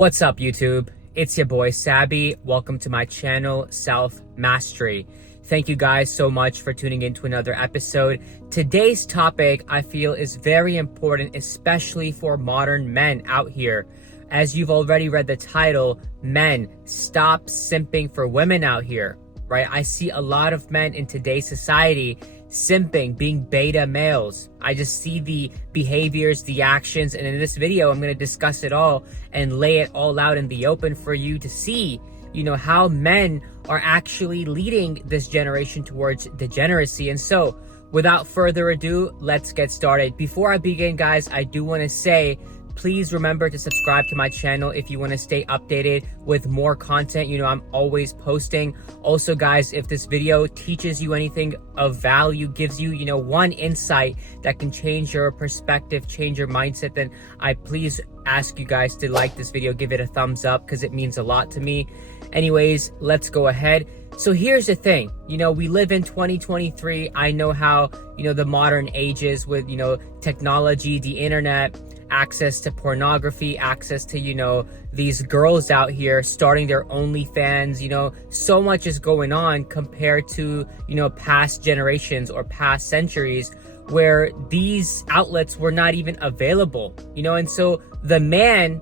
What's up, YouTube? It's your boy Sabby. Welcome to my channel, Self Mastery. Thank you guys so much for tuning in to another episode. Today's topic, I feel, is very important, especially for modern men out here. As you've already read the title, men, stop simping for women out here, right? I see a lot of men in today's society simping, being beta males. I just see the behaviors, the actions, and in this video, I'm going to discuss it all and lay it all out in the open for you to see, how men are actually leading this generation towards degeneracy. And so, without further ado, let's get started. Before I begin, guys, I do want to say, please remember to subscribe to my channel if you want to stay updated with more content. I'm always posting. Also, guys, if this video teaches you anything of value, gives you, one insight that can change your perspective, change your mindset, then I please ask you guys to like this video, give it a thumbs up because it means a lot to me. Anyways, let's go ahead. So here's the thing, we live in 2023. I know how, the modern ages with, technology, the internet, access to pornography, access to, these girls out here starting their OnlyFans, so much is going on compared to, past generations or past centuries where these outlets were not even available, and so the man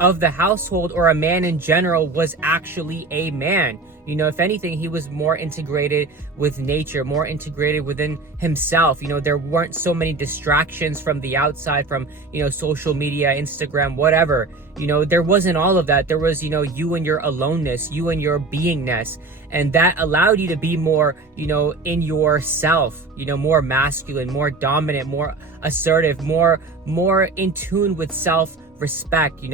of the household or a man in general was actually a man. If anything, he was more integrated with nature, more integrated within himself. There weren't so many distractions from the outside, from, social media, Instagram, whatever. There wasn't all of that. There was, you and your aloneness, you and your beingness. And that allowed you to be more, in yourself, more masculine, more dominant, more assertive, more in tune with self-respect.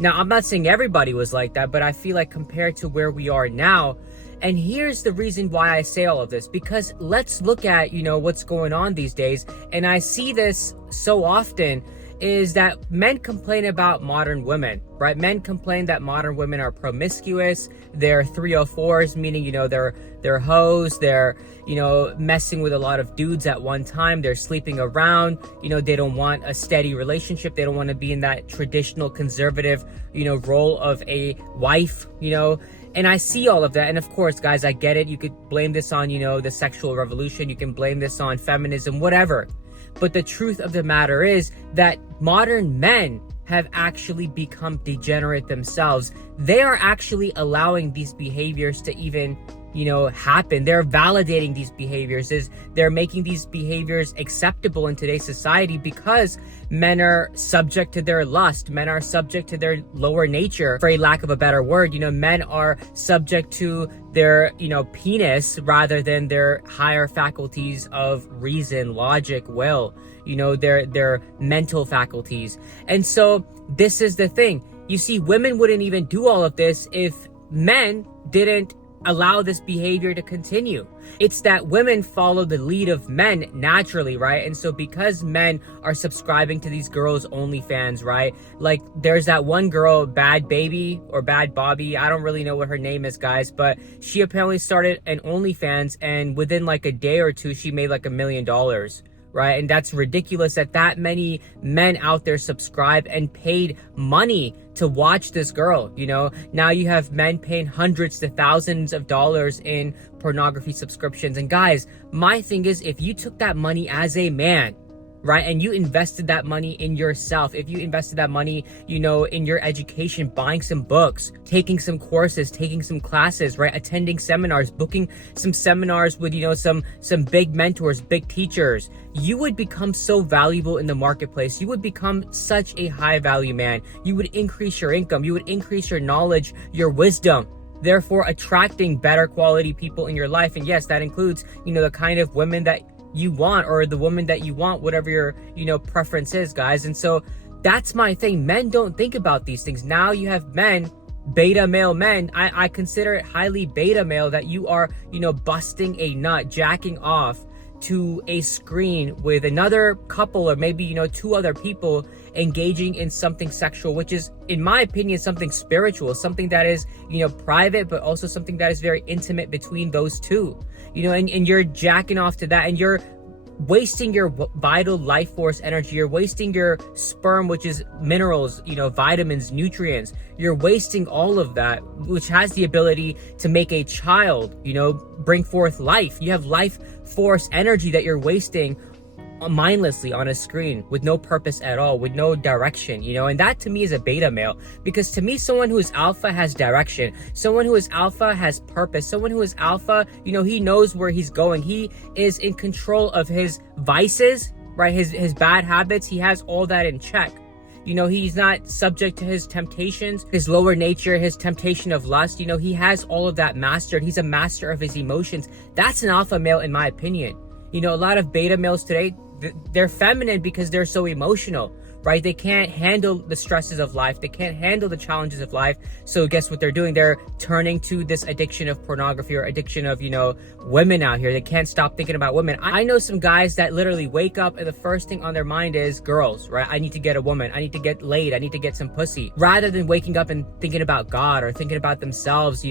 Now I'm not saying everybody was like that, but I feel like compared to where we are now, and here's the reason why I say all of this, because let's look at what's going on these days, and I see this so often, is that men complain about modern women, right? Men complain that modern women are promiscuous, they're 304s, meaning they're hoes, they're messing with a lot of dudes at one time, they're sleeping around, they don't want a steady relationship, they don't want to be in that traditional conservative role of a wife, and I see all of that. And of course, guys, I get it. You could blame this on the sexual revolution, you can blame this on feminism, whatever. But the truth of the matter is that modern men have actually become degenerate themselves. They are actually allowing these behaviors to even, happen. They're validating these behaviors. They're making these behaviors acceptable in today's society because men are subject to their lust. Men are subject to their lower nature, for a lack of a better word. Men are subject to their, penis rather than their higher faculties of reason, logic, will, their mental faculties. And so this is the thing. You see, women wouldn't even do all of this if men didn't allow this behavior to continue. It's that women follow the lead of men naturally, right? And so because men are subscribing to these girls' OnlyFans, right? Like there's that one girl, Bad Baby or Bad Bobby, I don't really know what her name is, guys, but she apparently started an OnlyFans, and within like a day or two, she made like $1 million. Right? And that's ridiculous that many men out there subscribe and paid money to watch this girl. Now you have men paying hundreds to thousands of dollars in pornography subscriptions. And guys, my thing is, if you took that money as a man, right, and you invested that money in yourself, if you invested that money, in your education, buying some books, taking some courses, taking some classes, right, attending seminars, booking some seminars with, some big mentors, big teachers, you would become so valuable in the marketplace. You would become such a high value man. You would increase your income. You would increase your knowledge, your wisdom, therefore attracting better quality people in your life. And yes, that includes, the kind of women that you want, or the woman that you want, whatever your preference is, guys. And so that's my thing. Men don't think about these things. Now you have men, beta male men, I consider it highly beta male, that you are busting a nut, jacking off to a screen with another couple, or maybe two other people, engaging in something sexual, which is, in my opinion, something spiritual, something that is private, but also something that is very intimate between those two, and you're jacking off to that, and you're wasting your vital life force energy. You're wasting your sperm, which is minerals, vitamins, nutrients. You're wasting all of that, which has the ability to make a child, bring forth life. You have life force energy that you're wasting mindlessly on a screen with no purpose at all, with no direction, and that to me is a beta male. Because to me, someone who is alpha has direction. Someone who is alpha has purpose. Someone who is alpha, he knows where he's going. He is in control of his vices, right? His bad habits. He has all that in check. He's not subject to his temptations, his lower nature, his temptation of lust. He has all of that mastered. He's a master of his emotions. That's an alpha male, in my opinion. A lot of beta males today, they're feminine because they're so emotional, right? They can't handle the stresses of life. They can't handle the challenges of life. So guess what they're doing? They're turning to this addiction of pornography or addiction of, women out here. They can't stop thinking about women. I know some guys that literally wake up and the first thing on their mind is girls, right? I need to get a woman. I need to get laid. I need to get some pussy. Rather than waking up and thinking about God or thinking about themselves,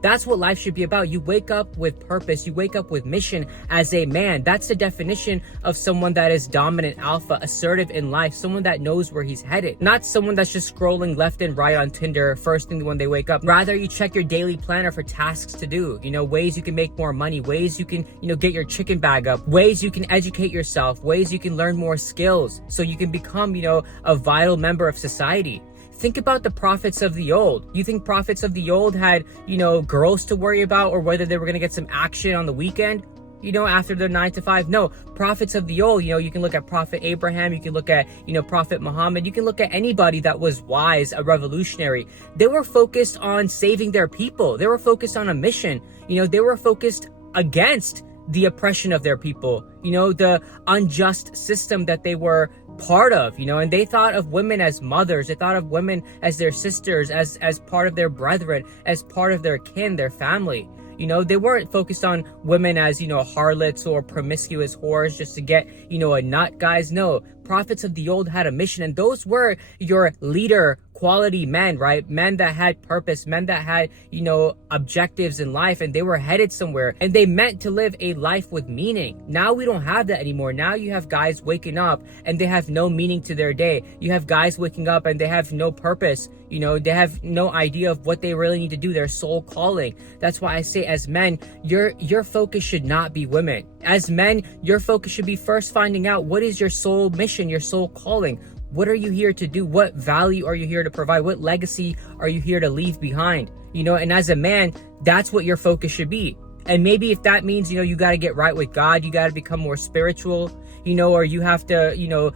that's what life should be about. You wake up with purpose. You wake up with mission as a man. That's the definition of someone that is dominant, alpha, assertive in life. Someone that knows where he's headed. Not someone that's just scrolling left and right on Tinder first thing when they wake up. Rather, you check your daily planner for tasks to do, ways you can make more money, ways you can, get your chicken bag up, ways you can educate yourself, ways you can learn more skills so you can become, a vital member of society. Think about the prophets of the old. You think prophets of the old had, girls to worry about or whether they were going to get some action on the weekend? After their 9 to 5. No, prophets of the old, you can look at Prophet Abraham, you can look at, Prophet Muhammad, you can look at anybody that was wise, a revolutionary. They were focused on saving their people. They were focused on a mission. They were focused against the oppression of their people, the unjust system that they were part of, and they thought of women as mothers. They thought of women as their sisters, as part of their brethren, as part of their kin, their family. They weren't focused on women as, harlots or promiscuous whores just to get, a nut, guys. No, prophets of the old had a mission, and those were your leader quality men, right? Men that had purpose, men that had, objectives in life, and they were headed somewhere, and they meant to live a life with meaning. Now we don't have that anymore. Now you have guys waking up and they have no meaning to their day. You have guys waking up and they have no purpose. They have no idea of what they really need to do, their soul calling. That's why I say, as men, your focus should not be women. As men, your focus should be first finding out what is your soul mission, your soul calling. What are you here to do? What value are you here to provide? What legacy are you here to leave behind? And as a man, that's what your focus should be. And maybe if that means, you got to get right with God, you got to become more spiritual, or you have to,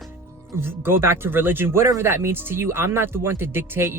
go back to religion, whatever that means to you. I'm not the one to dictate,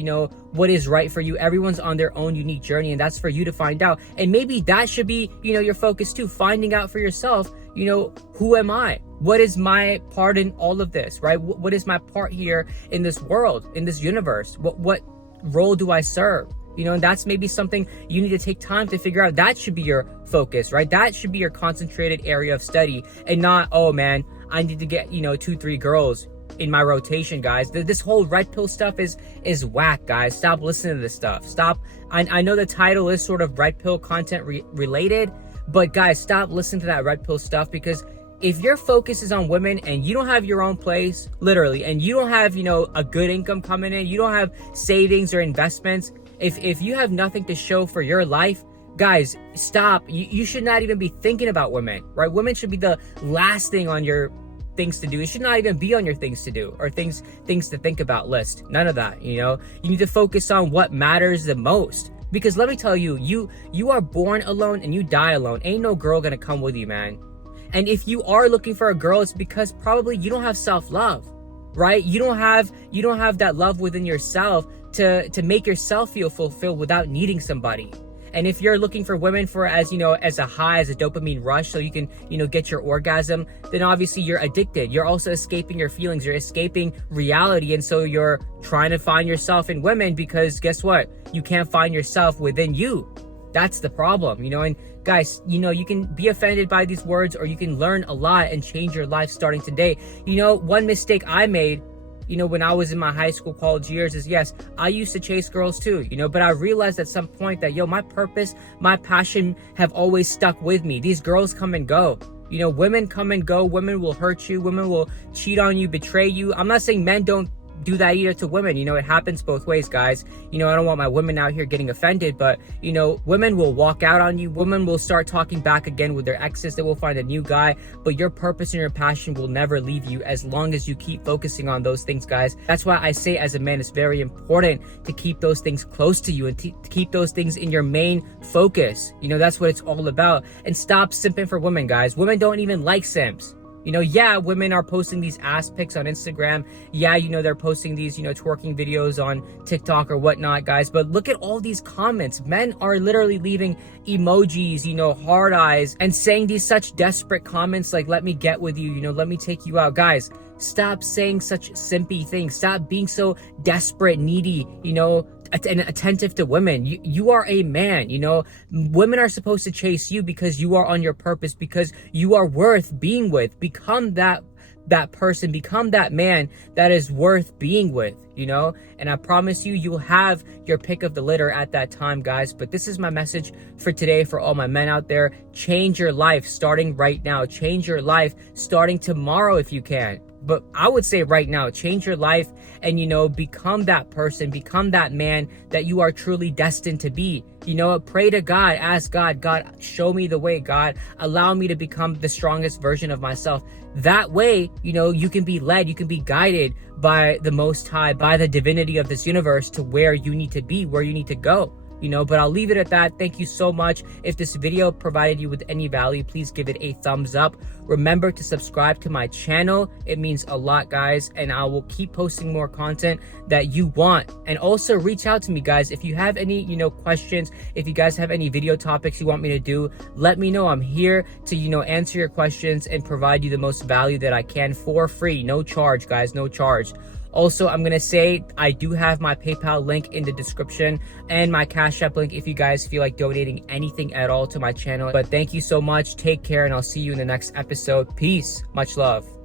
what is right for you. Everyone's on their own unique journey, and that's for you to find out. And maybe that should be, your focus too, finding out for yourself, who am I? What is my part in all of this, right? What is my part here in this world, in this universe? What role do I serve? And that's maybe something you need to take time to figure out. That should be your focus, right? That should be your concentrated area of study, and not, oh man, I need to get, 2-3 girls in my rotation, guys. This whole red pill stuff is whack, guys. Stop listening to this stuff. Stop. I know the title is sort of red pill content related, but guys, stop listening to that red pill stuff, because if your focus is on women and you don't have your own place, literally, and you don't have, a good income coming in, you don't have savings or investments, if you have nothing to show for your life, guys, stop. You should not even be thinking about women, right? Women should be the last thing on your things to do. It should not even be on your things to do or things to think about list. None of that. You need to focus on what matters the most. Because let me tell you, you are born alone and you die alone. Ain't no girl gonna come with you, man. And if you are looking for a girl, it's because probably you don't have self-love, right? You don't have that love within yourself to make yourself feel fulfilled without needing somebody. And if you're looking for women for as a high, as a dopamine rush, so you can, get your orgasm, then obviously you're addicted. You're also escaping your feelings. You're escaping reality. And so you're trying to find yourself in women, because guess what? You can't find yourself within you. That's the problem, and guys, you can be offended by these words, or you can learn a lot and change your life starting today. One mistake I made, when I was in my high school, college years is, yes, I used to chase girls too, but I realized at some point that, my purpose, my passion have always stuck with me. These girls come and go. You know, women come and go, women will hurt you, women will cheat on you, betray you. I'm not saying men don't do that either to women. You know, it happens both ways, guys. You know, I don't want my women out here getting offended, but you know, women will walk out on you. Women will start talking back again with their exes. They will find a new guy, but your purpose and your passion will never leave you as long as you keep focusing on those things, guys. That's why I say as a man, it's very important to keep those things close to you and to keep those things in your main focus. You know, that's what it's all about. And stop simping for women, guys. Women don't even like simps. You know, yeah, women are posting these ass pics on Instagram. Yeah, you know, they're posting these, you know, twerking videos on TikTok or whatnot, guys. But look at all these comments. Men are literally leaving emojis, you know, hard eyes, and saying these such desperate comments like, let me get with you, you know, let me take you out. Guys, stop saying such simpy things. Stop being so desperate, needy, you know, and attentive to women. You are a man, you know. Women are supposed to chase you because you are on your purpose, because you are worth being with. Become that person, become that man that is worth being with, you know. And I promise you, you'll have your pick of the litter at that time, guys. But this is my message for today for all my men out there. Change your life starting right now. Change your life starting tomorrow if you can. But I would say right now, change your life and, you know, become that person, become that man that you are truly destined to be. You know, pray to God, ask God, God, show me the way, God, allow me to become the strongest version of myself. That way, you know, you can be led, you can be guided by the Most High, by the divinity of this universe to where you need to be, where you need to go. You know, but I'll leave it at that. Thank you so much. If this video provided you with any value, please give it a thumbs up. Remember to subscribe to my channel. It means a lot, guys, and I will keep posting more content that you want. And also reach out to me, guys. If you have any, you know, questions, if you guys have any video topics you want me to do, let me know. I'm here to, you know, answer your questions and provide you the most value that I can for free. No charge, guys, no charge. Also, I'm going to say I do have my PayPal link in the description and my Cash App link if you guys feel like donating anything at all to my channel. But thank you so much. Take care, and I'll see you in the next episode. Peace. Much love.